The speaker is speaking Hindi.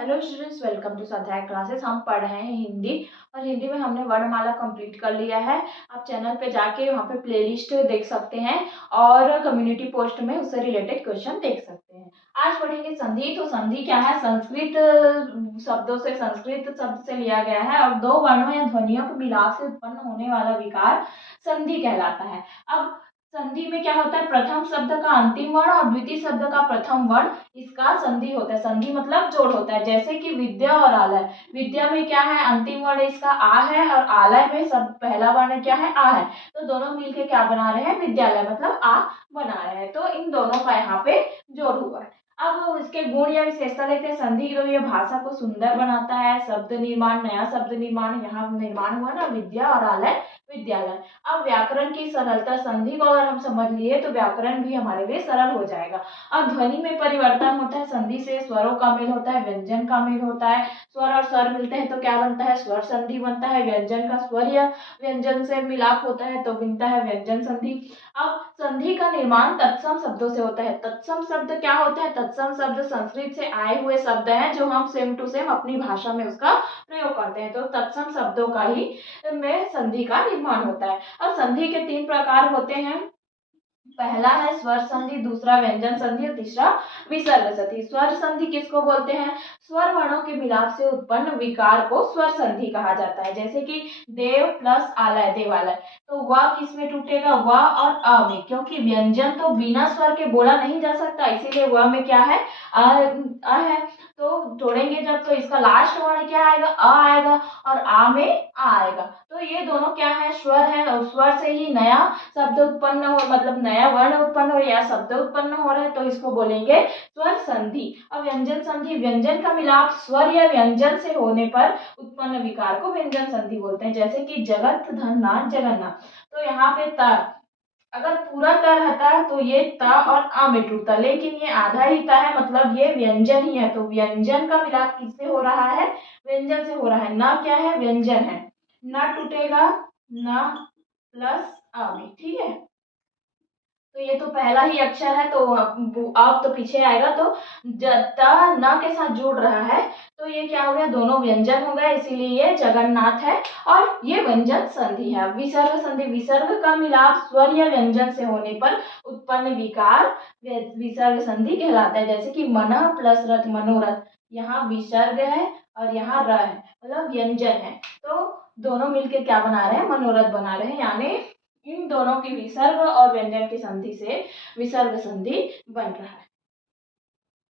हेलो स्टूडेंट्स, वेलकम टू स्वाध्याय क्लासेस। हम पढ़ रहे हैं हिंदी और हिंदी में हमने वर्णमाला कंप्लीट कर लिया है। आप चैनल पे जाके वहाँ पे प्लेलिस्ट देख सकते हैं और कम्युनिटी पोस्ट में उससे रिलेटेड क्वेश्चन देख सकते हैं। आज पढ़ेंगे संधि। तो संधि क्या है? संस्कृत शब्दों से, संस्कृत शब्द से लिया गया है और दो वर्णों या ध्वनियों के मिलाप से उत्पन्न होने वाला विकार संधि कहलाता है। अब संधि में क्या होता है? प्रथम शब्द का अंतिम वर्ण और द्वितीय शब्द का प्रथम वर्ण, इसका संधि होता है। संधि मतलब जोड़ होता है। जैसे कि विद्या और आलय। विद्या में क्या है? अंतिम वर्ण इसका आ है और आलय में सब पहला वर्ण क्या है? आ है। तो दोनों मिलके क्या बना रहे हैं? विद्यालय, मतलब आ बना रहे हैं। तो इन दोनों का यहाँ पे जोड़ हुआ है। अब इसके गुण या विशेषता देखते हैं। संधि तो ये भाषा को सुंदर बनाता है। शब्द निर्माण, नया शब्द निर्माण यहाँ निर्माण हुआ ना, विद्या और आलय विद्यालय। अब व्याकरण की सरलता, संधि को अगर हम समझ लिए तो व्याकरण भी हमारे लिए सरल हो जाएगा। अब ध्वनि में परिवर्तन होता है। संधि से स्वरों का मेल होता है, व्यंजन का मेल होता है। स्वर और स्वर मिलते हैं तो क्या बनता है? स्वर संधि बनता है। व्यंजन का स्वर या व्यंजन से मिलाप होता है तो बनता है व्यंजन संधि। अब संधि का निर्माण तत्सम शब्दों से होता है। तत्सम शब्द क्या होता है? तत्सम शब्द संस्कृत से आए हुए शब्द हैं जो हम सेम टू सेम अपनी भाषा में उसका प्रयोग करते हैं। तो तत्सम शब्दों का ही में संधि का निर्माण होता है। और संधि के तीन प्रकार होते हैं। पहला है स्वर संधि, दूसरा व्यंजन संधि और तीसरा विसर्ग संधि। स्वर संधि किसको बोलते हैं? स्वर वर्णों के मिलाप से उत्पन्न विकार को स्वर संधि कहा जाता है। जैसे कि देव प्लस आलय, देवालय। तो वह किस में टूटेगा? व और अ में, क्योंकि व्यंजन तो बिना स्वर के बोला नहीं जा सकता, इसीलिए वह में क्या है? अ है। तो जोड़ेंगे जब तो इसका लास्ट वर्ण क्या आएगा? अ आएगा और आ में आ आएगा। तो ये दोनों क्या है? स्वर है और स्वर से ही नया शब्द उत्पन्न हो, मतलब नया वर्ण उत्पन्न हो या शब्द उत्पन्न हो रहा है तो इसको बोलेंगे स्वर संधि। और व्यंजन संधि, व्यंजन का मिलाप स्वर या व्यंजन से होने पर उत्पन्न विकार को व्यंजन संधि बोलते हैं। जैसे कि जगत धन नाथ जगन्नाथ। तो यहाँ पे त, अगर पूरा त रहता है तो ये त और आ में टूटता, लेकिन ये आधा ही त है, मतलब ये व्यंजन ही है। तो व्यंजन का मिलाप किससे हो रहा है? व्यंजन से हो रहा है। न क्या है? व्यंजन है। न टूटेगा, न प्लस आ में, ठीक है। तो ये तो पहला ही अक्षर है तो अब तो पीछे आएगा। तो त न के साथ जुड़ रहा है तो ये क्या हो गया? दोनों व्यंजन हो गए, इसीलिए ये जगन्नाथ है और ये व्यंजन संधि है। विसर्ग संधि, विसर्ग का मिलाप स्वर या व्यंजन से होने पर उत्पन्न विकार विसर्ग संधि कहलाता है। जैसे कि मन प्लस रथ, मनोरथ। यहाँ विसर्ग है और यहाँ र है, मतलब व्यंजन है। तो दोनों मिलके क्या बना रहे हैं? मनोरथ बना रहे हैं। यानी इन दोनों की विसर्ग और व्यंजन की संधि से विसर्ग संधि बन रहा है।